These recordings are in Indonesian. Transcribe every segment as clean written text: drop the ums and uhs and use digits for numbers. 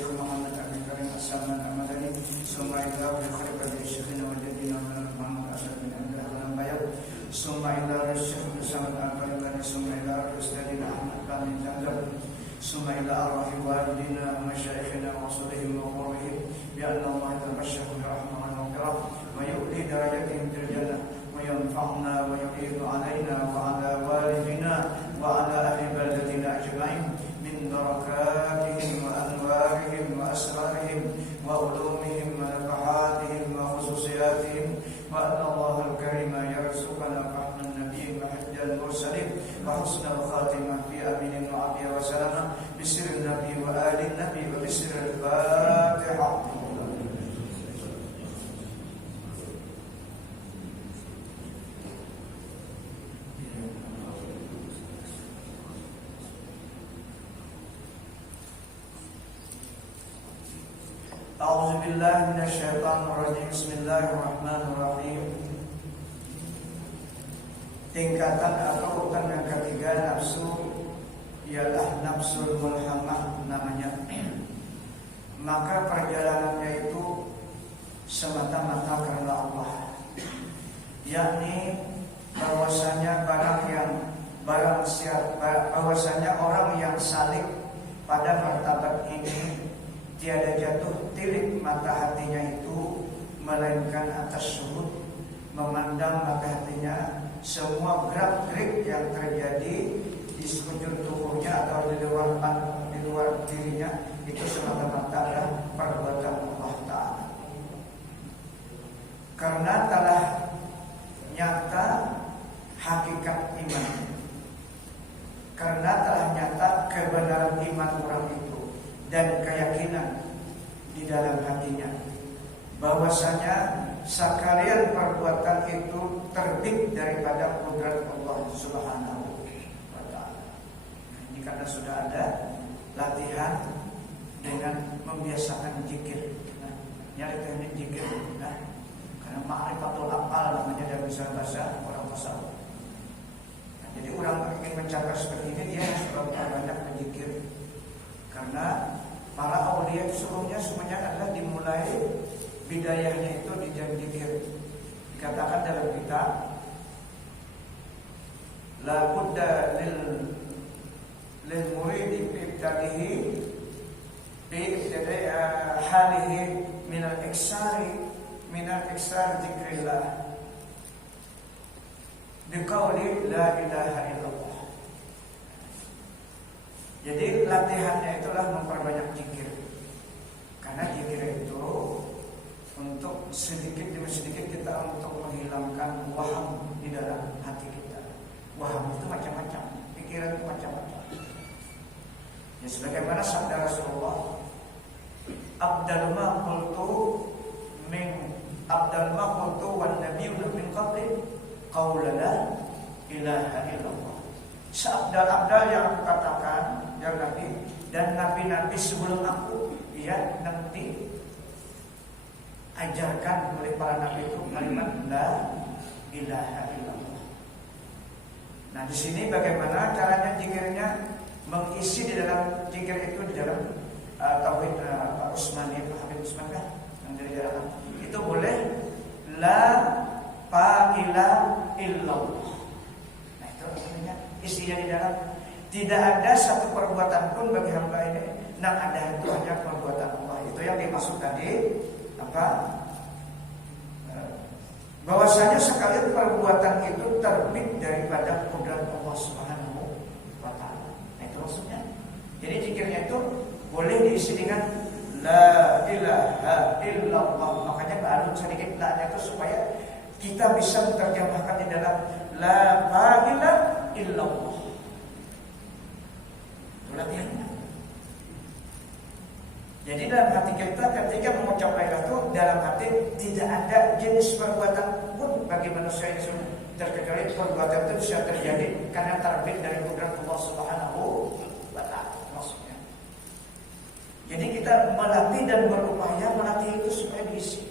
الشيخ محمد أبي كريم السلمان المدني ثم إلى بخلفة شيخنا وجدنا محمد أسد بن عبد الله البيض ثم إلى الشيخ محمد البربري ثم إلى أستاذنا أحمد بن زنزب ثم إلى أرواح والدينا ومشايخنا وصولهم وقربهم بأن الله يتبشر برحمة ومغفرة ويؤتي درجاتهم في الجنة وينفعنا ويعيد علينا وعلى والدنا وعلى أهل بلدتنا أجمعين من بركاتهم وأنوارهم وأسرارهم وعلومهم ونفحاتهم وخصوصياتهم وأن الله الكريم يرزقنا فهم النبي وحفظ المرسلين وحسن الخاتمة في أمين وعافية وسلامة بسر النبي وآل النبي وبسر الفاتحة. A'udzubillahi minasyaitonirrajim. Bismillahirrahmanirrahim. Tingkatan atau urutan yang ketiga nafsu ialah nafsul mulhamah namanya. Maka perjalanannya itu semata-mata karena Allah, yakni bahwasanya bahwasanya orang yang salik pada martabat ini tiada jatuh tilik mata hatinya itu melainkan atas syuhud, memandang mata hatinya semua gerak-gerik yang terjadi di sekujur tubuhnya atau di luar dirinya itu semata-mata adalah perbuatan Allah Ta'ala. Karena telah nyata hakikat iman, karena telah nyata kebenaran iman orang itu dan keyakinan di dalam hatinya bahwasanya sekalian perbuatan itu terbit daripada kudrat Allah Subhanahu wa Ta'ala. Ini karena sudah ada latihan dengan membiasakan zikir. Nyari teknik zikir. Karena ma'rifatul af'al namanya dalam bahasa orang tasawuf. Jadi orang ingin mencapai seperti ini dia harus banyak berzikir. Karena para aulia sebelumnya semuanya adalah dimulai bidayahnya itu di jam zikir. Dikatakan dalam kitab la budda lil muridi fi ibtadihi fi ibtidai halihi min al-iksar zikrillah biqauli la ilaha illallah. Jadi latihannya itulah memperbanyak zikir. Karena zikir itu untuk sedikit demi sedikit kita untuk menghilangkan waham di dalam hati kita. Waham itu macam-macam, pikiran itu macam-macam. Ya sebagaimana sabda Rasulullah, Abdal ma qultu wan nabiyyu min qabli qaula la ilaha illallah. Seabdal-abdal yang aku katakan ya Nabi dan nabi-nabi sebelum aku, ya nanti ajarkan oleh para nabi itu kalimat la ilaha illallah. Nah di sini bagaimana caranya zikirnya, mengisi di dalam zikir itu di dalam tauhid Pak Usmani, Pak Habib Usman kan yang dari dalam itu boleh la ilaha illallah. Nah itu artinya isinya di dalam tidak ada satu perbuatan pun bagi hamba ini yang ada itu hanya perbuatan Allah. Itu yang dimaksud tadi apa? Bahwasanya sekalian perbuatan itu terbit daripada kudrat Allah Subhanahu wa Ta'ala. Nah itu maksudnya. Jadi zikirnya itu boleh diisi dengan la ilaha illallah. Makanya baru sedikit la itu supaya kita bisa menerjemahkan di dalam la ilaha illallah. Itu latihannya. Jadi dalam hati kita ketika mengucap la ilaha itu dalam hati tidak ada jenis perbuatan pun bagi manusia yang sudah terkecuali perbuatan itu bisa terjadi karena terbit dari kudrat Allah Subhanahu wa Ta'ala maksudnya. Jadi kita melatih dan berupaya melatih itu supaya diisi.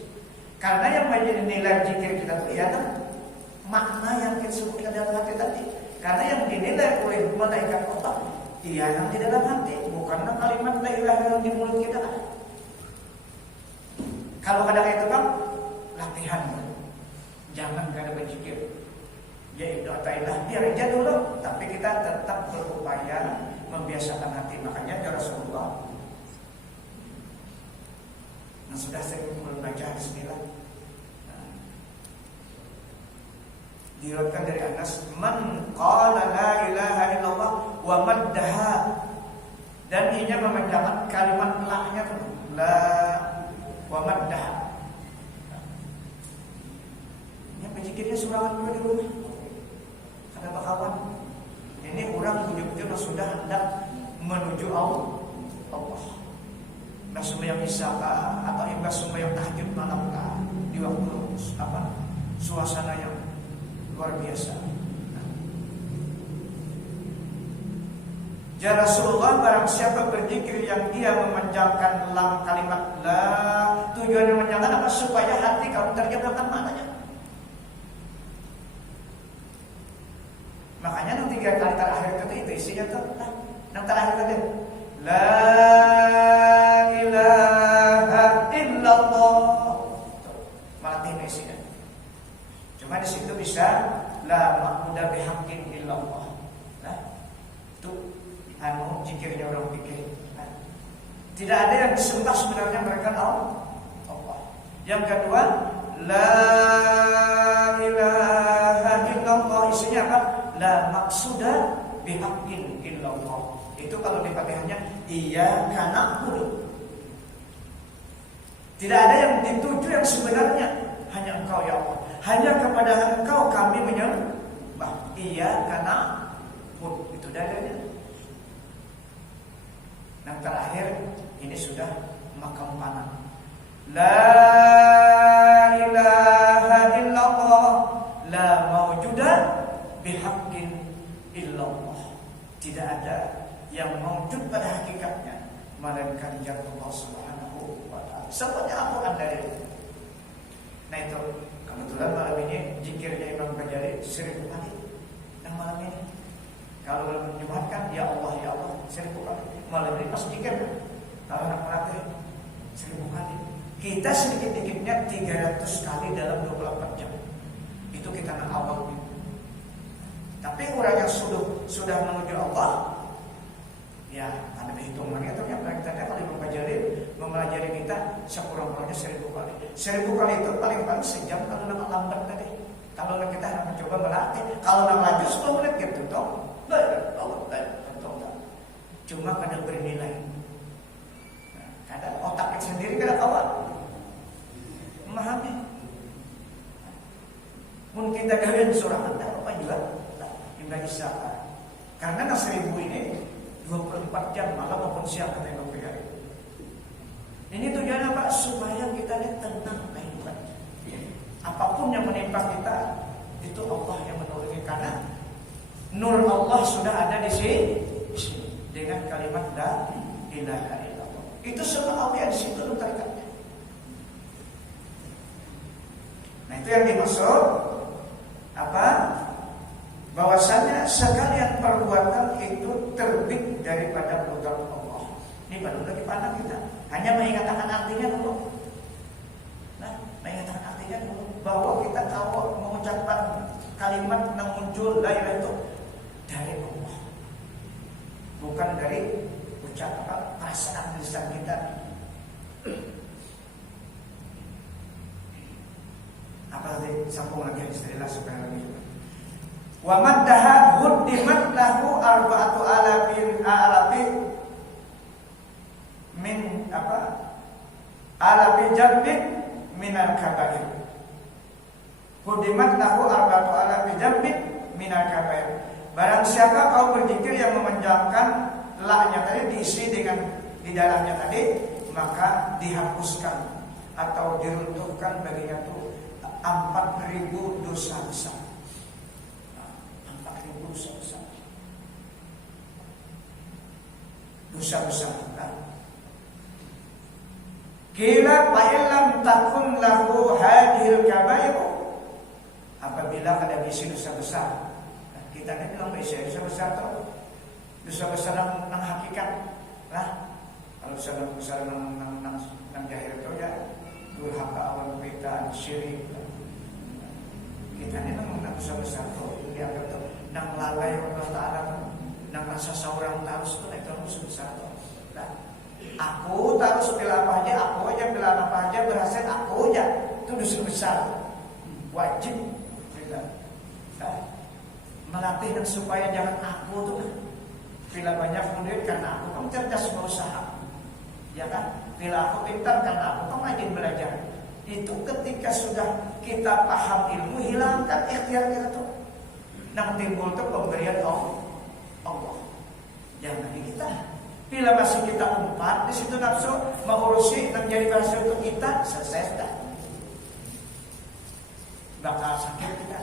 Karena yang menjadi nilai zikir kita itu ialah makna yang kita sebutkan dalam hati tadi. Karena yang dinilai oleh malaikat Allah ialah di dalam hati, bukanlah kalimat la ilaha yang di mulut kita. Kalau kadang itu kan latihan, jangan kada berzikir. Yaitu atailah biar aja dulu, tapi kita tetap berupaya membiasakan hati. Makanya ya Rasulullah, nah sudah sering membaca bismillah. Diriwayatkan dari Anas, man qala la ilaha illallah wa maddaha, dan ia memanjangkan kalimat la-nya la wa maddaha. Ini berzikirnya surangan juga di rumah. Ada kawan, ini orang punya sudah hendak menuju Allah. Nah sembahyang isya atau imbas sembahyang tahajud malam di waktu suasana yang luar biasa. Ya Rasulullah, barang siapa berzikir yang dia memanjangkan kalimat la, tujuannya memanjangkan apa? Supaya hati kamu terjebakkan maknanya. Makanya yang 3 kali terakhir itu isinya tuh yang terakhir tadi la ilaha illallah, malah isinya. Cuma di situ bisa la ma'budu bihaqqin illallah. Nah, itu zikirnya orang pikir. Nah, tidak ada yang disembah sebenarnya mereka Allah. Yang kedua, la ilaha illallah, isinya apa? La maksuda bihaqqin illallah. Itu kalau di Fatihahnya iyyaka na'budu. Tidak ada yang dituju yang sebenarnya, hanya Engkau ya Allah. Hanya kepada Engkau kami menyembah. Iyyaka na'budu. Itu dalilnya. Yang terakhir ini sudah makam panah. La ilaha illallah la mawjuda bihaqqin illallah. Tidak ada yang mewujud pada hakikatnya melainkan Allah Subhanahu wa ta'ala. Semuanya Al-Quran dari. Nah itu kebetulan malam ini zikirnya Imam Ghazali 1000 kali. Yang malam ini kalau malam Jumat kan ya Allah 1000 kali. Malam ini pas zikir kalau nak melatih 1000 kali. Kita sedikit-sedikitnya 300 kali dalam 24 jam. Itu kita nak awal. Tapi orang yang sudah menuju Allah, ya ada hitungannya ternyata kita kalau Imam Ghazali mempelajari kita sekurang-kurangnya 1000 kali. 1000 kali itu paling sejam kalau nak lambat tadi. Kalau kita nak mencoba melatih, kalau nak laju 10 menit gitu toh. Cuma kadang bernilai. Kadang otak kita sendiri kadang awal memahami. Mungkin kita kalian surah anda apa juga nggak bisa. Karena 1000 ini 24 jam malam maupun siang kata Imam Ghazali. Ini tujuannya apa? Supaya kita ini tenang kehidupan. Apapun yang menimpa kita itu Allah yang menolongi, karena nur Allah sudah ada di sini dengan kalimat la ilaha illallah. Itu semua Allah di situ terkatnya. Nah itu yang dimaksud apa? Bahwasanya sekalian perbuatan itu terbit daripada qudrat Allah. Ini baru lagi pandang kita. Hanya mengingatkan artinya dulu. Nah, mengingatkan artinya dulu bahwa kita kalau mengucapkan kalimat yang muncul la ilaha itu dari Allah. Bukan dari ucapan perasaan lisan kita. Apa tadi? Sambung lagi istilah supaya lebih. Wa maddaha huddimat lahu arba'atu alafin min alafi jambin minal kabair. Huddimat lahu arba'atu alafin jambin minal kabair. Barang siapa kau berzikir yang memanjangkan la-nya tadi diisi dengan di dalamnya tadi, maka dihapuskan atau diruntuhkan baginya itu 4.000 dosa besar. 4.000 dosa besar. Dosa besar. Kila fa'ilam takun lahu hadhil kabairu. Apabila ada bisi dosa besar, kita ini bilang bisi dosa besar tuh dosa besar yang hakikat. Nah, kalau dosa besar yang jahil itu ya durhaka awan beta syirik. Kita ini memang dosa besar tuh, dianggap tuh nang lalai Allah Ta'ala, nang rasa seorang tarus tuh itu dosa besar tuh. Nah, aku tarus bila apa aja, aku aja bila apa aja berhasil, aku aja itu dosa besar, wajib kita melatih dan supaya jangan aku tuh bila banyak duit karena aku kamu cerdas berusaha, ya kan? Bila aku pintar karena aku kamu rajin belajar. Itu ketika sudah kita paham ilmu, hilangkan ikhtiar kita tuh. Nang timbul tuh pemberian Allah. Jangan di kita. Bila masih kita umpat di situ nafsu mengurusi dan jadi berhasil untuk kita, selesai sudah. Bakal sakit kita.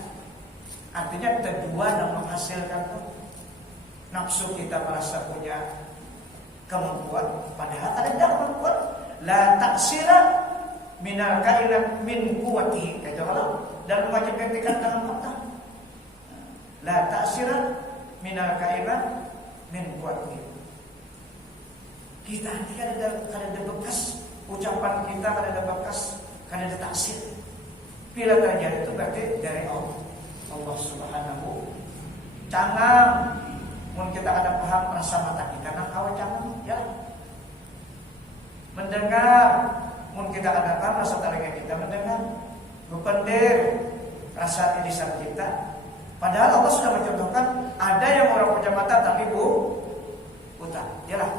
Artinya kedua yang menghasilkan tuh nafsu kita merasa punya kemampuan, padahal ada kemampuan. La taksira minal kailan min kuwati, kata Allah, dan wajibkan dikatakan fakta. La taksira minal kailan min kuwati. Kita ini kan ada bekas ucapan kita, kan ada bekas, kan ada taksir. Bila terjadi itu berarti dari Allah Subhanahu. Jangan mun kita ada paham rasa mata kita nang kawan jangan ya. Mendengar mun kita ada paham rasa telinga kita mendengar. Bependir rasa lisan kita. Padahal Allah sudah mencontohkan ada yang orang punya mata tapi buta. Yalah.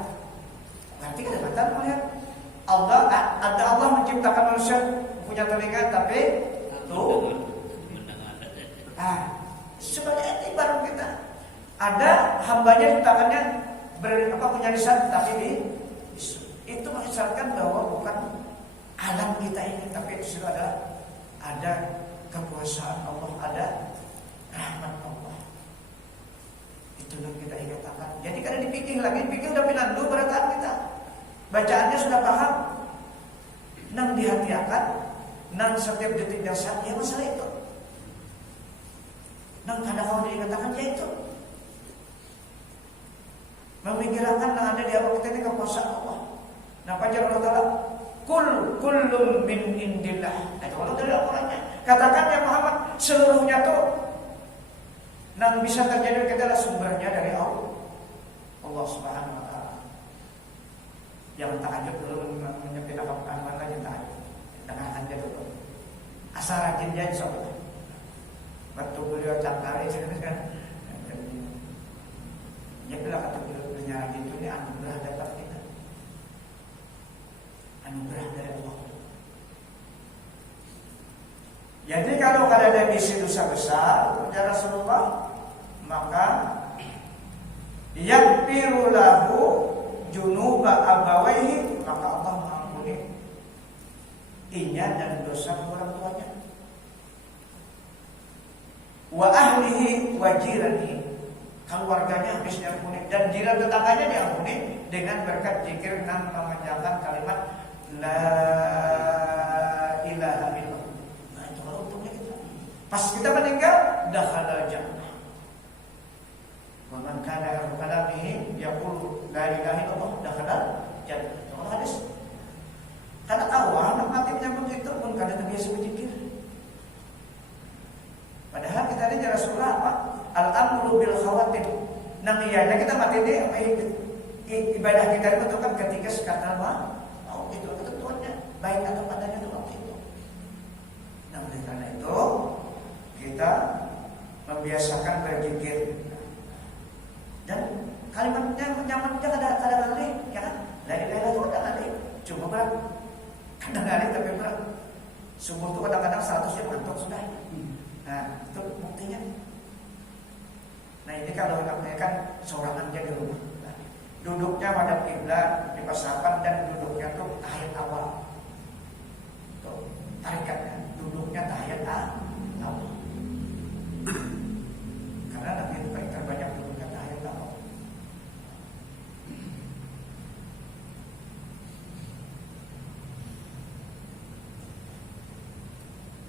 Berarti kita mata melihat. Allah menciptakan manusia punya telinga tapi tuh. Sebagai etibar kita. Ada hambanya tangannya punya lisan tapi itu mengisyaratkan bahwa bukan alam kita ini, tapi itu sudah ada kekuasaan Allah, ada rahmat Allah. Itu yang kita ingatkan. Jadi kalau dipikir lagi, pikir udah pinandu berataan kita. Bacaannya sudah paham. Nang dihati-akan, nang setiap detik dasar ya masalah itu. Nang kadang-kadang diingatkan ya itu. Memikirkan yang ada di awal kita ini kekuasaan Allah. Nah, panjang Allah Ta'ala kullum min indillah. Itu Allah dari Al-Qurannya. Katakan ya Muhammad, seluruhnya tuh yang bisa terjadi kita adalah sumbernya dari Allah Subhanahu Wa Ta'ala. Yang tahajud dulu menyepit apa-apa lagi tahajud. Dengan hanja dulu. Asal rajin dia insya Allah. Waktu beliau cakari kan. Ya bila kata beliau rajin itu ini anugerah dapat kita. Anugerah dari Allah. Jadi kalau ada misi dosa besar ya Rasulullah, maka yaghfiru lahu junuba abawaihi, maka Allah mengampuni inya dan dosa orang tuanya. Wa ahlihi wa jiranihi, keluarganya habis diampuni dan jiran tetangganya diampuni dengan berkat zikir dan memanjangkan kalimat la ilaha illallah. Nah, itu kalau untungnya kita. Pas kita meninggal, dakhala jannah. Wa man kana kalamihi yaqulu la ilaha illallah dakhala jannah. Itu hadis. Karena awal nak mati menyambut itu pun kada terbiasa berzikir. Padahal kita ini cara surah apa? Al-amru bil khawatir. Nang iyanya kita mati deh ibadah kita itu kan ketika sekadar mau itu ketentuannya baik atau padanya itu waktu itu. Nah, oleh karena itu kita membiasakan berzikir dan kalimatnya nyamannya kadang kali ya kan? La ilaha illallah kadang kali cuma berat. Kadang kali tapi berat. Subuh itu kadang-kadang 100 jam ngantuk sudah. Nah, itu buktinya. Nah, ini kalau anaknya kan sorangan aja di rumah. Nah, duduknya madhab kiblat di pasapan dan duduknya tuh tahiyat awal. Tuh, tarikatnya duduknya tahiyat awal. Karena nanti itu paling terbanyak duduknya tahiyat awal.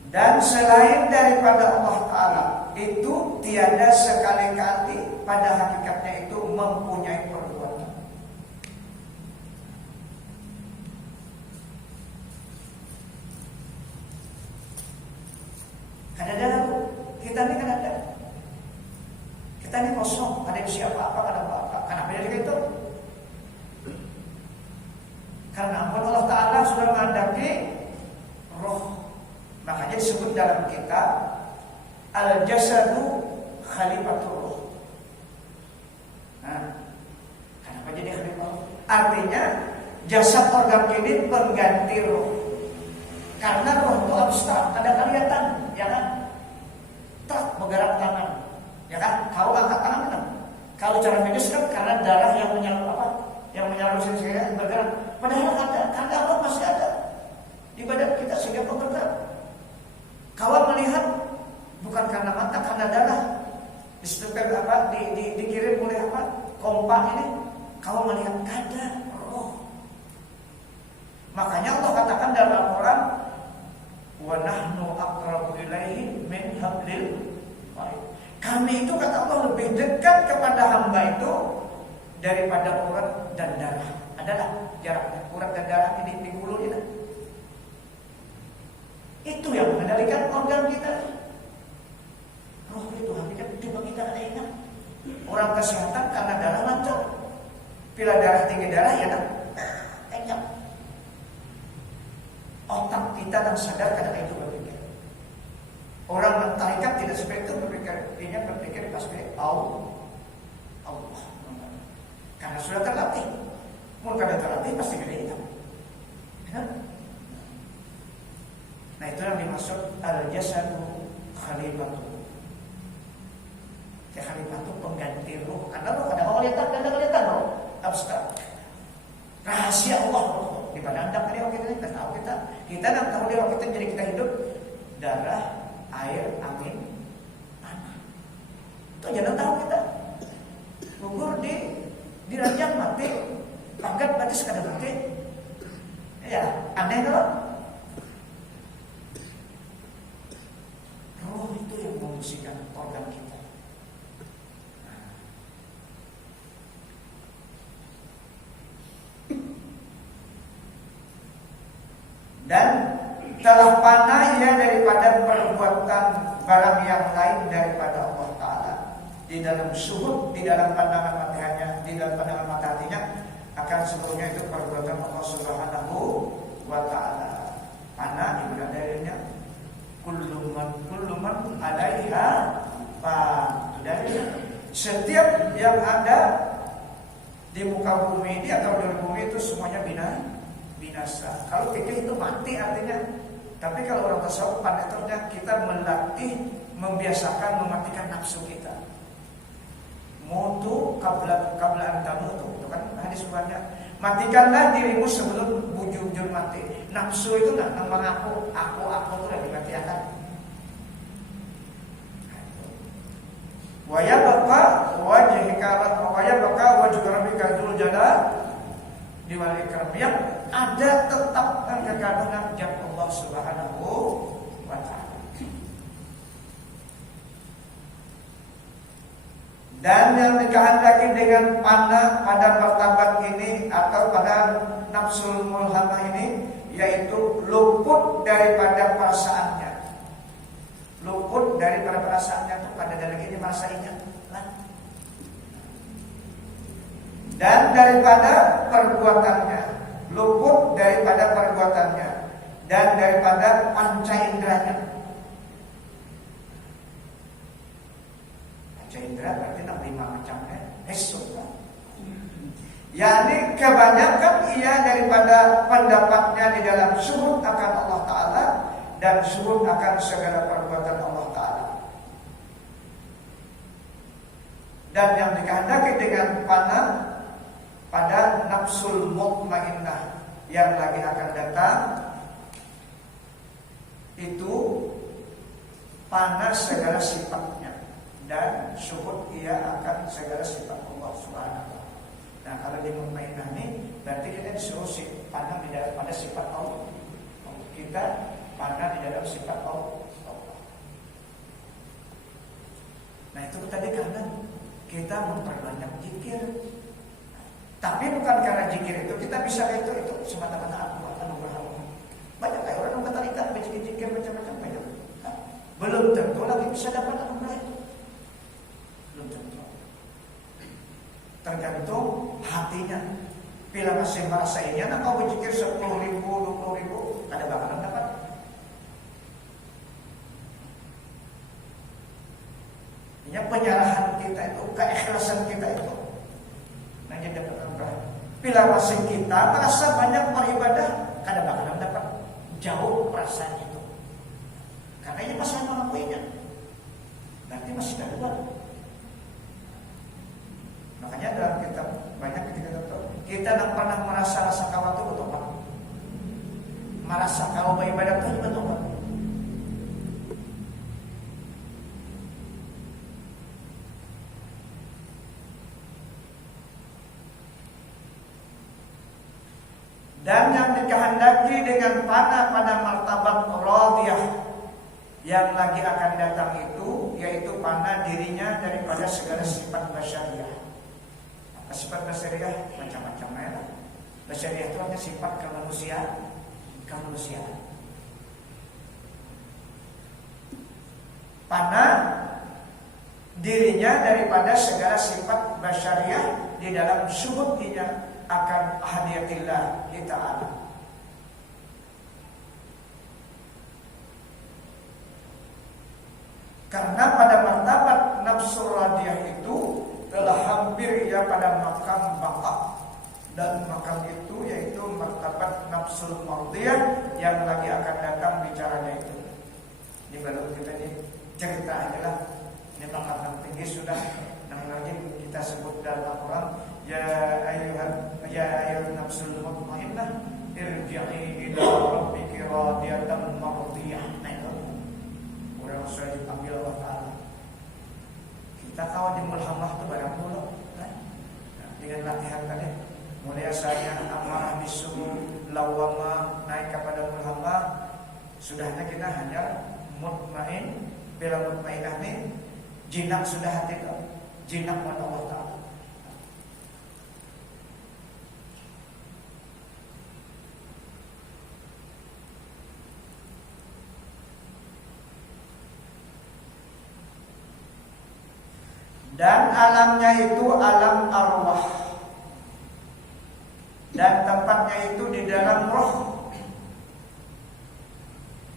Dan selain daripada Allah Ta'ala itu tiada sekali-kali pada hakikatnya itu mempunyai perbuatan. kosong, ada yang siapa apa, ada apa. Kenapa jadi gitu? Karena Allah Ta'ala sudah menghendaki roh. Makanya disebut dalam kitab al-jasadu khalifatul roh. Nah, kenapa jadi khalifah? Artinya jasad organ ini pengganti roh. Karena roh itu abstrak, ada kelihatan, ya kan? Tak menggerak tangan, ya kan? Kau angkat tangan kan? Kalau cara medis kan karena darah yang menyalur apa? Yang menyalur sini bergerak. Padahal karena Allah masih ada di badan kita sehingga bergerak. Kau melihat bukan karena mata, karena darah. Disebutkan apa? Dikirim oleh apa? Kompak ini. Kau melihat ada roh. Makanya Allah katakan dalam Al-Quran, wa nahnu aqrabu ilaihi min hablil warid. Kami itu kata Allah lebih dekat kepada hamba itu daripada urat dan darah. Adalah jaraknya urat dan darah ini di hulu ini. Itu yang mengendalikan organ kita. Roh itu hakikat tiba kita ada ingat. Orang kesehatan karena darah lancar. Bila darah tinggi darah ya kan enak. Otak kita dan sadar kadang itu berpikir. Orang mentarikat tidak seperti itu berpikir. Dia berpikir pasti Allah. Karena sudah terlatih. Mungkin kada terlatih pasti kada ingat. Ya? Nah itu yang dimaksud al-jasadu khalifatu. Khalifatu pengganti roh. Karena roh ada kelihatan roh. Abstrak. Rahasia Allah di badan kita kita tahu kita nak tahu dia kita jadi kita hidup darah, air, angin, tanah. Itu jangan tahu kita. Gugur di ranjang mati, pangkat mati sekadar mati. Ya aneh loh. Roh itu yang memfungsikan organ kita. Dan telah panah ia daripada perbuatan barang yang lain daripada Allah Ta'ala. Di dalam syuhud, di dalam pandangan matanya, di dalam pandangan mata hatinya, akan seluruhnya itu perbuatan Allah Subhanahu wa Ta'ala. Panah dimana darinya kulluman alaiha fan. Dari setiap yang ada di muka bumi ini atau di bumi itu semuanya binasa. Kalau fikih itu mati artinya. Tapi kalau orang tasawuf panetnya kita melatih, membiasakan mematikan nafsu kita. Mutu qabla antamutu. Itu kan hadis banyak. Matikanlah dirimu sebelum bujur mati. Nafsu itu enggak nambah aku itu udah dimatikan. Wa yabqa wajhika wa yabqa wajhu rabbika dzul jalal wal ikram. Yang ada tetap kekaguman zat Allah Subhanahu wa Ta'ala. Dan yang dikehendaki dengan panah pada martabat ini atau pada nafsul mulhamah ini yaitu luput daripada perasaannya. Luput daripada perasaannya itu pada dalam ini merasa ingat. Dan daripada perbuatannya, luput daripada perbuatannya dan daripada panca inderanya. Panca indera berarti 65 macamnya. Yani kebanyakan ia daripada pendapatnya di dalam syuhud akan Allah Ta'ala dan syuhud akan segala perbuatan Allah Ta'ala. Dan yang dikehendaki dengan panah pada nafsul mutmainnah yang lagi akan datang itu panas segala sifatnya dan syuhud ia akan segala sifat Allah Subhanahu. Nah kalau di mutmainnah ini berarti kita disuruh panah di dalam pada sifat Allah. Kita panah di dalam sifat Allah. Nah itu tadi karena kita memperbanyak zikir. Tapi bukan karena zikir itu kita bisa itu semata-mata anugerah Allah. Banyak kayak orang yang bertarikat zikir macam-macam banyak. Belum tentu lagi bisa dapat anugerah itu. Belum tentu. masih merasa ini, anak kau berpikir 10.000, 20.000, ada bakalan dapat. Ya, penyerahan kita itu, keikhlasan kita itu, nah jadi dapat apa? Bila masih kita merasa banyak beribadah, kadang bakalan dapat jauh perasaan itu. Karena ini masih mengakuinya, nanti masih ada. Makanya dalam kitab banyak ketika kita tidak pernah merasa rasa kawat itu betul Pak. Merasa kalau beribadah itu betul Pak. Dan yang dikehendaki dengan panah pada martabat radiyah yang lagi akan datang itu, yaitu panah dirinya daripada segala sifat basyariah. Sifat basyariah macam-macam ya. Basyariah itu hanya sifat kemanusiaan. Panah dirinya daripada segala sifat basyariah di dalam syuhudnya akan ahadiyatillah ta'ala. Karena pada martabat nafsu radiyah itu telah hampir ia pada makam baqa, dan makam itu yaitu martabat nafsul mardiyah yang lagi akan datang bicaranya itu. Ini baru kita ini cerita aja lah. Ini makam tinggi sudah, yang lagi kita sebut dalam Al-Quran, ya ayyuhan nafsul mutmainnah irji'i ila rabbiki radiyatan mardiyah. Nah itu orang sudah dipanggil Allah Ta'ala. Kita kawan di mulhamah itu barang dulu nah, dengan latihan tadi, mulai asalnya amarah bisu lawama naik kepada mulhamah, sudahnya kita hanya mutmain. Bila mutmainah ini jinak sudah hati itu, jinak mata Allah Ta'ala. Dan alamnya itu alam arwah, dan tempatnya itu di dalam roh.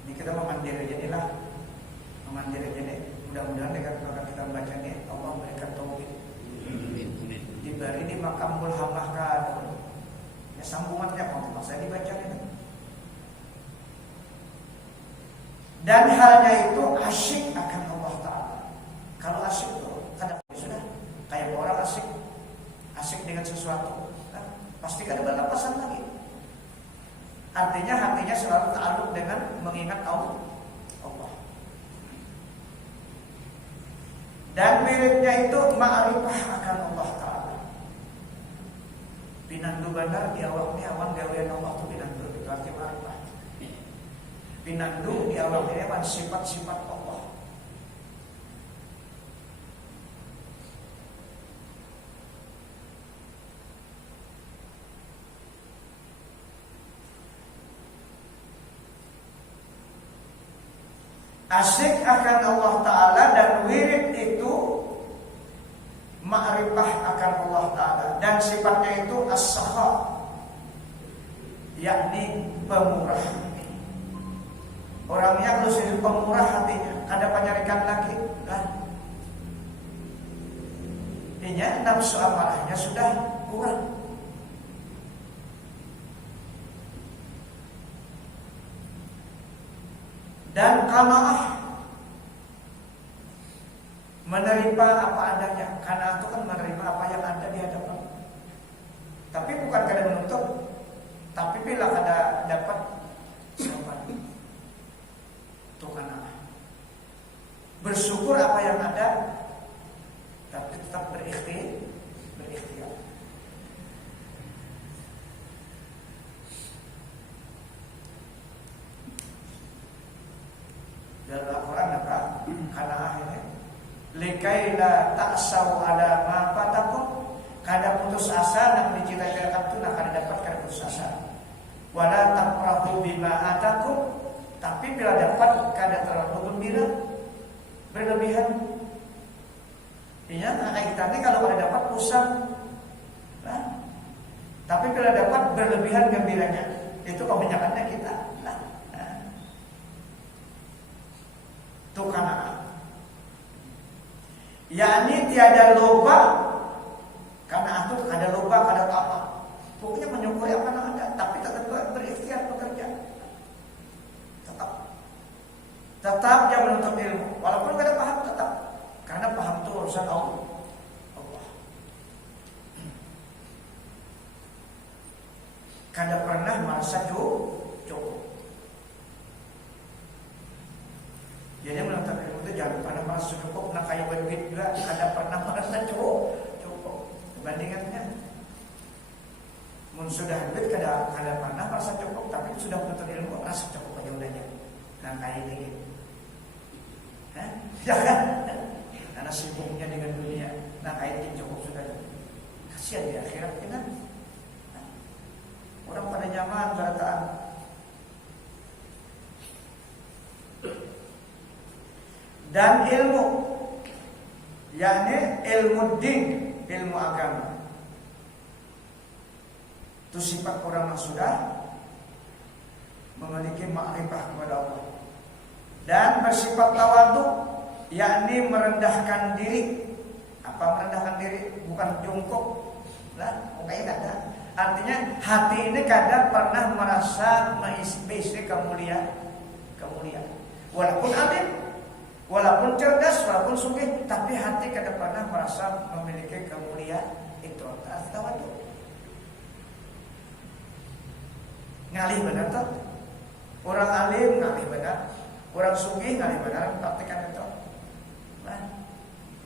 Ini kita memandiri aja nih lah, memandiri aja nih. Mudah-mudahan dengan cara kita membaca ini Allah berikan taufik. Diberi di makam mulhamah kan, ya sambungannya mau saya dibaca ini. Dan halnya itu asyik akan Allah Ta'ala. Kalau asyik itu kadang sudah kayak orang asyik dengan sesuatu, nah, pasti ada balapasan lagi. Artinya hatinya selalu ta'alluq dengan mengingat Allah. Dan wiridnya itu ma'rifah akan Allah Ta'ala. Pinandu benar di awalnya awan gawean Allah itu pinandu, itu arti ma'rifah. Pinandu di awalnya awan sifat-sifat Allah. Asyik akan Allah Ta'ala, dan wirid itu ma'rifah akan Allah Ta'ala, dan sifatnya itu as-sakha, yakni pemurah. Orangnya kalau sudah pemurah hatinya, kada penyarikan lagi kan? Ini nafsu amarahnya sudah kurang. Dan qanaah, menerima apa adanya. Qanaah itu kan menerima apa yang ada di hadapan. Tapi bukan kada menuntut, tapi bila kada dapat sabar. Itu qanaah. Bersyukur apa yang ada, tapi tetap berikhtiar. Dalam Al-Quran apa? Qanaah ini likaila ta'sau ala ma fatakum, kada putus asa nak dicita-citakan tu nak kada dapat kada putus asa. Wala tafrahu bima atakum, tapi bila dapat kada terlalu gembira berlebihan. Ingat kita ini kalau kada dapat pusat, nah, tapi tapi bila dapat berlebihan gembiranya. Itu kebanyakannya kita. Itu Kanaan. Yakni tiada loba, karena itu ada loba, ada apa. Pokoknya menyukuri apa yang ada, tapi tetap berikhtiar bekerja. Tetap dia menuntut ilmu, walaupun tidak paham tetap, karena paham itu urusan Allah. Kada pernah merasa cukup. Jadi menuntut ilmu itu jangan pernah merasa cukup. Nah kayak berduit juga kada pernah merasa cukup. Bandingannya, mun sudah duit kada pernah merasa cukup, tapi sudah menuntut ilmu rasa cukup aja udahnya. Nah kayak ini, jangan. Karena sibuknya dengan dunia. Nah kayak ini cukup sudah. Kasihan di akhirat kita. Orang pada zaman berataan. Dan ilmu, yakni ilmu din, ilmu agama. Itu sifat orang yang sudah memiliki makrifah kepada Allah. Dan bersifat tawadhu, yakni merendahkan diri. Apa merendahkan diri? Bukan jongkok. Nah, pokoknya kada. Artinya hati ini kadang pernah merasa mengisi kemuliaan. Walaupun alim, walaupun cerdas, walaupun sugih, tapi hati kadang pernah merasa memiliki kemuliaan. Itu arti tawadhu. Ngalih benar tuh. Orang alim ngalih benar, orang sugih ngalih benar, praktikan itu. Nah,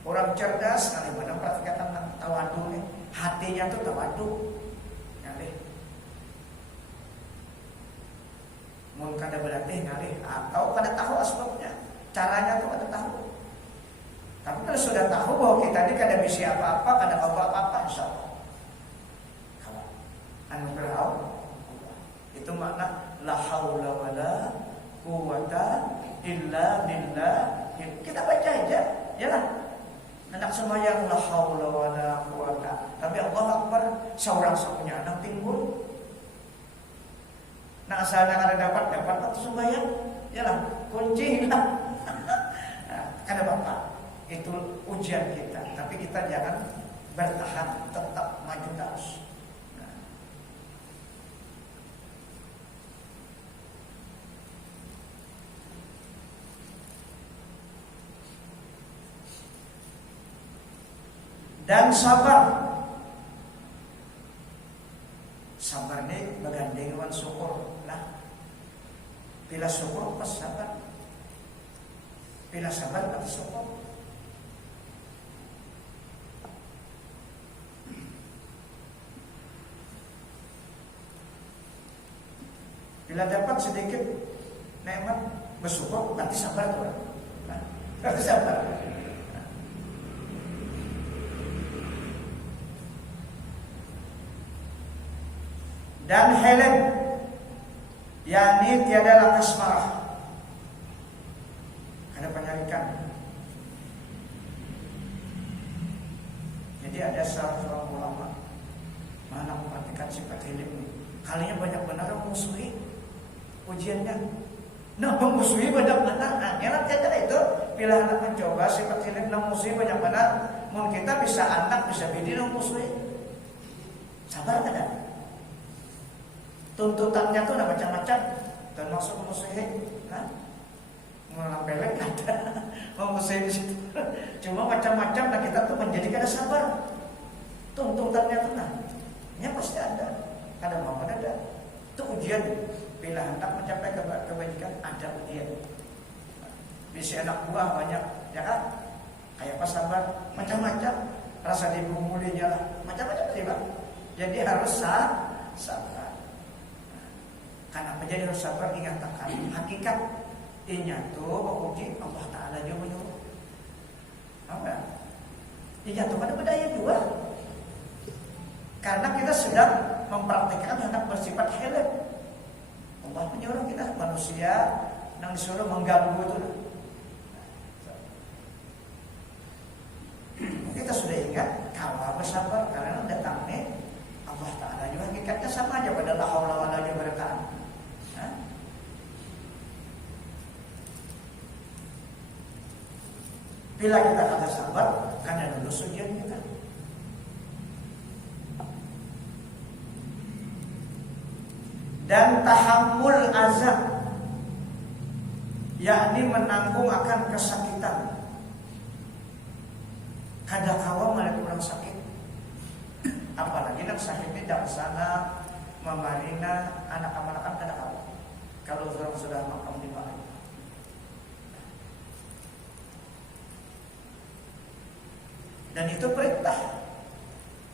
orang cerdas ngalih benar, praktikan tawadhu nih. Hatinya tuh tawadhu. Mungkin kada berlatih ngalih atau kada tahu asbabnya, caranya tuh kada tahu. Tapi kalau sudah tahu bahwa kita ini kada bisa apa-apa, kada tahu apa-apa, insyaallah. Kalau anugerah Allah, itu makna la haula wala quwata illa billah. Kita baca aja, ya lah. Anak sembahyang la haula wala quwata. Tapi Allah Akbar, seorang punya anak timbul. Nah asalnya kada dapat waktu sembahyang, yalah kunci lah. Kada apa-apa, itu ujian kita. Tapi kita jangan bertahan, tetap maju terus. Dan sabar. Sabar ini bergandeng dengan syukur. Nah, bila syukur pas sabar. Bila sabar pas syukur. Bila dapat sedikit nikmat bersyukur, berarti sabar tuh. Nah, berarti sabar. Dan helm, yakni tiada lantas marah. Ada penyalikan. Jadi ada seorang ulama mana memperhatikan sifat helm ini. Kalinya banyak benar memusuhi ujiannya. Nah memusuhi banyak benar. Nah enak aja itu. Bila anak mencoba sifat helm memusuhi banyak benar, mungkin kita bisa anak bisa bidi memusuhi. Sabar kada? Tuntutannya tuh ada macam-macam, termasuk memusuhi, kan? Melambelek ada, memusuhi di situ. Cuma macam-macam, nah kita tuh menjadi kada sabar. Tuntutannya tuh nah, ini pasti ada, kada mau ada. Itu ujian, bila hendak mencapai kebajikan ada ujian. Bisa anak buah banyak, ya kan? Kayak pas sabar, macam-macam, rasa dibumulinya lah, macam-macam sih bang. Jadi harus sabar. Karena menjadi harus sabar, ingatkan hakikat inya tuh menguji Allah Ta'ala juga menyuruh apa? Inya tuh pada berdaya juga. Karena kita sedang mempraktikkan hendak bersifat helm. Allah menyuruh kita manusia yang disuruh mengganggu itu. Kita sudah ingat kalau bersabar karena datangnya Allah Ta'ala juga hakikatnya Bila kita kata sabar, karena lulus ujian kita. Dan tahammul azab, yakni menanggung akan kesakitan. Kada kawa malah kurang sakit. Apalagi nak sakitnya dak sana memarina anak-anak kada kawa. Kalau orang sudah makam di mana. Dan itu perintah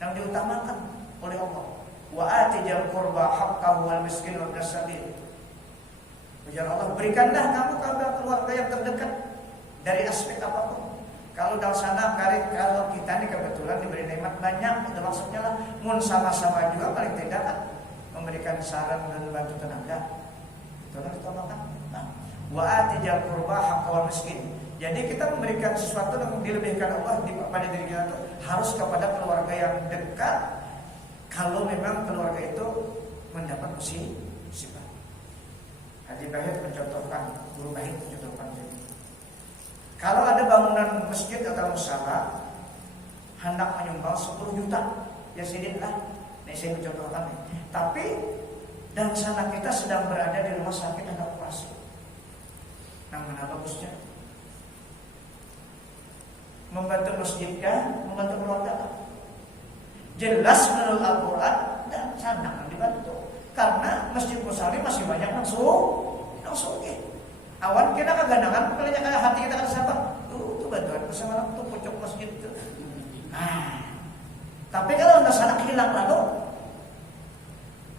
yang diutamakan oleh Allah. Wa atijal qurba haqqahu wal miskin wa ibnas sabil. Ujar Allah, berikanlah kamu kepada keluarga yang terdekat dari aspek apapun. Kalau dalam sana kalau kita ini kebetulan diberi nikmat banyak, itu maksudnya lah mun sama-sama juga paling tidak kan memberikan saran dan bantu tenaga. Itu kan ditolongkan. Nah, wa atijal qurba haqqahu wal miskin. Jadi kita memberikan sesuatu yang dilebihkan Allah pada diri kita itu harus kepada keluarga yang dekat. Kalau memang keluarga itu mendapat musibah. Haji Bahit mencontohkan, Guru Bahit mencontohkan jadi. Kalau ada bangunan masjid atau musala hendak menyumbang 10 juta, ya sidin lah. Ini saya mencontohkan. Tapi dan sana kita sedang berada di rumah sakit ada operasi. Nah, mana bagusnya? Membantu masjid kah? Membantu keluarga kah? Jelas menurut Al-Quran dan sangat dibantu. Karena masjid Musali masih banyak langsung. Awan kita kegandangan, kalau kayak hati kita kan sabar. Tuh bantuan bersama tuh pucuk masjid itu. Nah, tapi kalau anda sana hilang lalu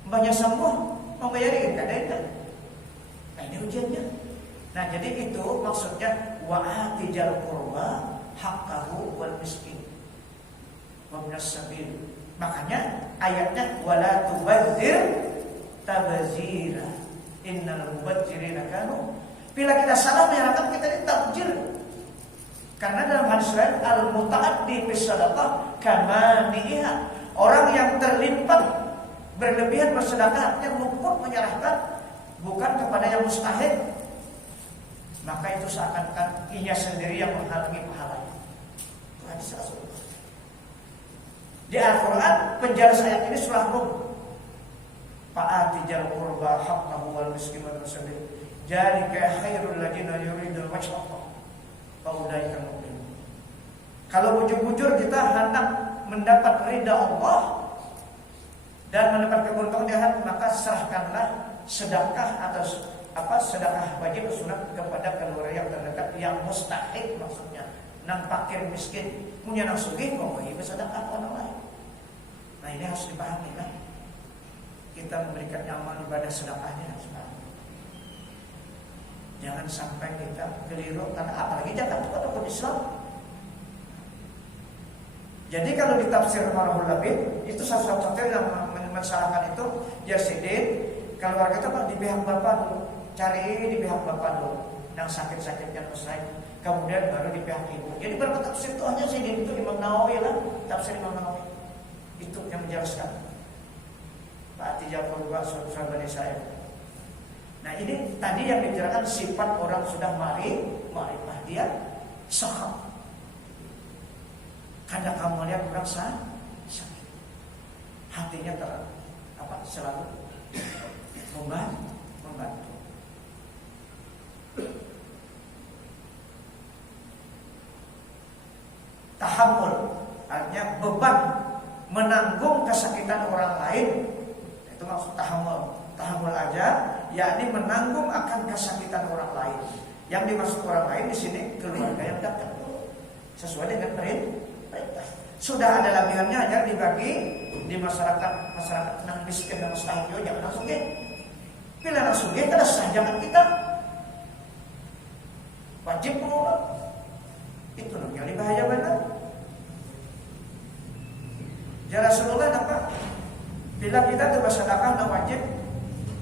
banyak sembuh, membayarin kadang-kadang. Nah ini ujiannya. Nah jadi itu maksudnya wa'atijal qurba haqqahu wal miskin wa ibnas sabil. Makanya ayatnya wala tubadzir tabzira innal mubadzirina kanu. Bila kita salah menyerahkan kita ditabzir. Karena dalam hadis lain al-muta'addi bis sadaqah kamaniha. Orang yang terlipat berlebihan bersedekah artinya luput menyerahkan bukan kepada yang mustahil. Maka itu seakan-akan ia sendiri yang menghalangi pahalanya. Itu hadis Rasulullah. Di Al-Quran penjelas ayat ini surah Rum. Fa'atijal qurba haqqahu wal miskin wal sabil. Dzalika khairul ladzina yuridul wajha Allah. Faulaika mu'minun. Kalau bujur-bujur kita hendak mendapat ridha Allah dan mendapat keberuntungan di akhirat, maka serahkanlah sedekah atau sedekah wajib sunat kepada keluarga yang terdekat yang mustahil, maksudnya nang fakir miskin punya nang sugih kok ibu sedekah orang lain. Nah ini harus dipahami kan. Kita memberikan amal ibadah sedekahnya harus paham. Jangan sampai kita keliru karena apalagi zakat itu kan hukum Islam. Jadi kalau di tafsir Marhul Labid itu satu-satu yang mensalahkan itu ya sidin keluarga itu di pihak bapak dulu, cari di pihak bapak dulu yang sakit-sakitnya selesai, kemudian baru di pihak ibu. Jadi berapa tafsir itu hanya sidin itu Imam Nawawi lah, tafsir Imam Nawawi itu yang menjelaskan. Pak Atijal Qurba sahabat saya. Nah ini tadi yang dibicarakan sifat orang sudah marifah dia sahab. Kadang kamu lihat orang sakit, hatinya selalu membantu. Tahammul artinya beban menanggung kesakitan orang lain. Itu maksud tahammul. Tahammul aja, yakni menanggung akan kesakitan orang lain. Yang dimaksud orang lain di sini keluarga yang dekat. Sesuai dengan perintah. Sudah ada labihannya aja dibagi di masyarakat yang miskin dan mustahil jangan langsung sugih. Bila langsung sugih kada sah jangan kita. Wajib menolak. Itu yang bahaya benar. Ya Rasulullah apa? Bila kita tuh bersedekah dan wajib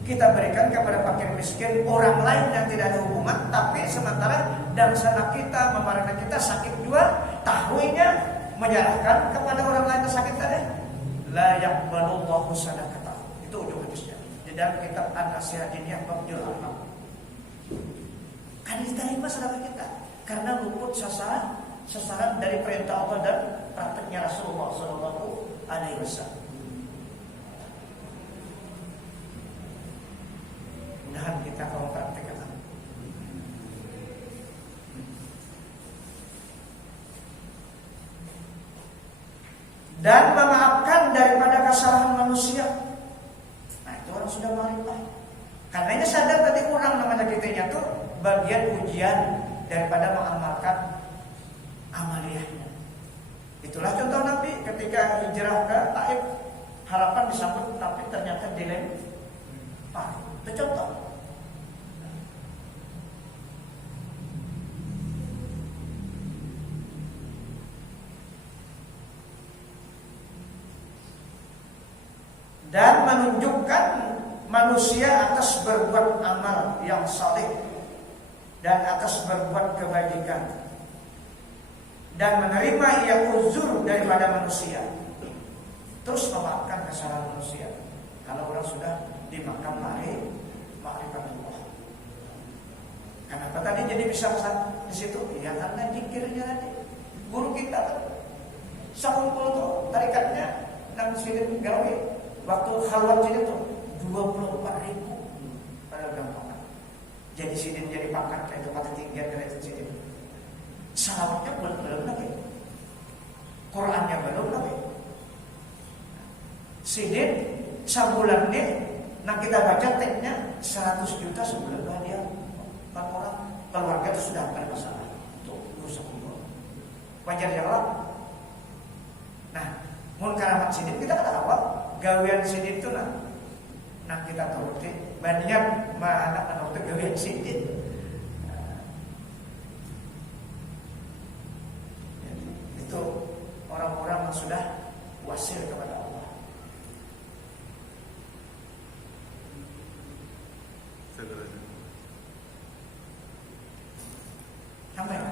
kita berikan kepada fakir miskin orang lain yang tidak ada hubungan, tapi sementara dan sana kita memarahkan kita sakit juga, tahuinya menyerahkan kepada orang lain yang sakit tadi. La yaqbalullahu sadaqatahu. Itu ujung hadisnya. Di dalam kitab An-Nasihatiyah Babul Amal. Kan diterima sedekah kita karena luput sasaran dari perintah Allah dan prakteknya Rasulullah SAW. Mudahan kita kalau praktekkan. Dan memaafkan daripada kesalahan manusia. Nah itu orang sudah marifah. Karena ini sadar tadi kurang namanya kitanya tuh bagian ujian daripada mengamalkan amaliyahnya. Itulah contoh Nabi ketika hijrah ke Taif, harapan disambut tapi ternyata dilempar. Itu contoh. Dan menunjukkan manusia atas berbuat amal yang saleh dan atas berbuat kebajikan dan menerima ia uzur daripada manusia, terus memaafkan kesalahan manusia. Kalau orang sudah di makam ma'rifatullah. Kenapa tadi jadi bisa di situ? Ya karena zikirnya tadi. Guru kita tuh sakumpul tuh tarikatnya nang sidin gawe. Waktu khalwat ini tuh 24.000 pada gampang. Jadi sidin jadi pangkat kayak tempat ketinggian derajat sidin. Salawatnya belum lagi. Qurannya belum lagi. Sidin sebulannya nah kita baca teknya 100 juta sebulan lah dia. Kan orang keluarga itu sudah akan masalah untuk rusak umur. Wajar ya Allah. Nah, mun karamat sidin kita kata awal gawean sidin itu nah kita turuti banyak anak-anak itu gawean sidin. Itu orang-orang yang sudah wasil kepada Allah. Sampai ya?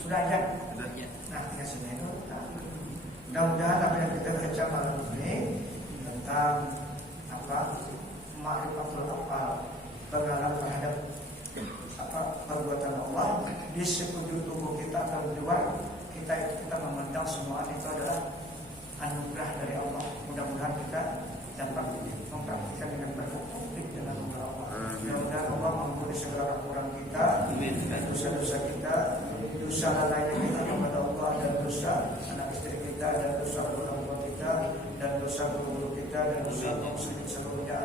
Sudah aja. Nah, tinggal sudah itu. Mudah-mudahan apa yang kita baca malam ini tentang ma'rifatul afal, pengenalan terhadap perbuatan Allah di sekujur tubuh kita atau di luar kita memandang semua itu adalah anugerah dari Allah. Mudah-mudahan kita dapat mempraktikkan dengan berkutik dengan anugerah Allah. Mudah-mudahan Allah mengampuni segala kekurangan kita dan dosa-dosa kita, dosa lainnya kita kepada Allah dan dosa anak istri kita dan dosa orang tua kita dan dosa guru kita dan dosa muslim seluruhnya.